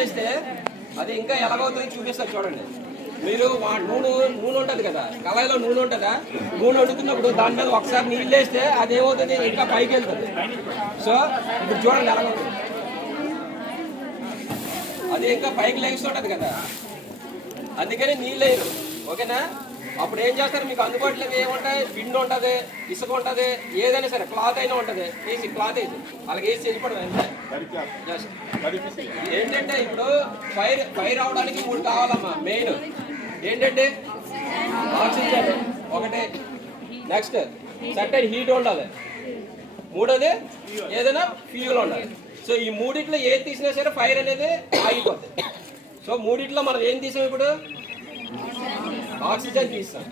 వేస్తే అది ఇంకా ఎలాగవుతుంది చూపిస్తారు చూడండి. మీరు నూనె ఉంటుంది కదా, కళాయిలో నూనె ఉంటుందా, నూనె వండుతున్నప్పుడు దాని మీద ఒకసారి నీళ్ళు వేస్తే అది ఏమవుతుంది, ఇంకా పైకి వెళ్తుంది. సో ఇప్పుడు చూడండి ఎలాగవుతుంది, అది ఇంకా పైకి లేస్తుంటుంది కదా, అందుకని నీళ్ళు వేయరు. ఓకేనా? అప్పుడు ఏం చేస్తారు, మీకు అందుబాటులో ఏముంటాయి, పిండి ఉంటుంది, ఇసుక ఉంటుంది, ఏదైనా సరే క్లాత్ అయినా ఉంటుంది, వేసి క్లాత్ వేసి అలాగే వేసి చేసిపోవడం అంతే. ఏంటంటే ఇప్పుడు ఫైర్ అవడానికి 3 కావాలమ్మా. మెయిన్ ఏంటంటే ఆక్సిజన్ ఒకటి, నెక్స్ట్ సర్టెన్ హీట్ ఉండాలి, మూడోది ఏదైనా ఫ్యూయల్ ఉండాలి. సో ఈ మూడిట్లో ఏది తీసినా సరే ఫైర్ అనేది ఆగిపోతుంది. సో మూడిట్లో మనం ఏం తీసాం, ఇప్పుడు ఆక్సిజన్ తీస్తాం.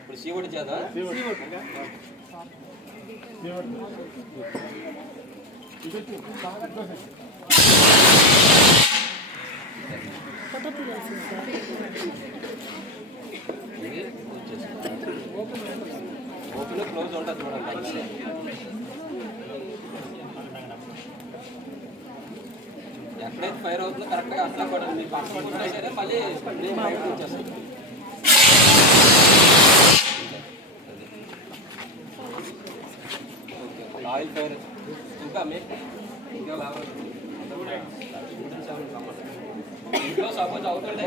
ఇప్పుడు సీవుడి చేద్దా, ఓపెన్ క్లోజ్ ఉంటుంది చూడండి. ఎక్కడైతే ఫైర్ అవుతుందో కరెక్ట్గా అట్లా కూడా మీకు పట్టుకుంటున్నా సరే మళ్ళీ బయటకు వచ్చేస్తుంది. ఆయిల్ ఫైర్ ఇంకా ఇంకా ఇంట్లో సపోజ్ అవుతుంటే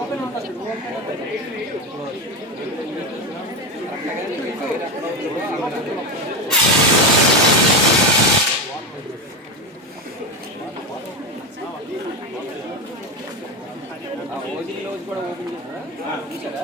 ఓపెన్ కూడా ఓపెన్ చేస్తారా?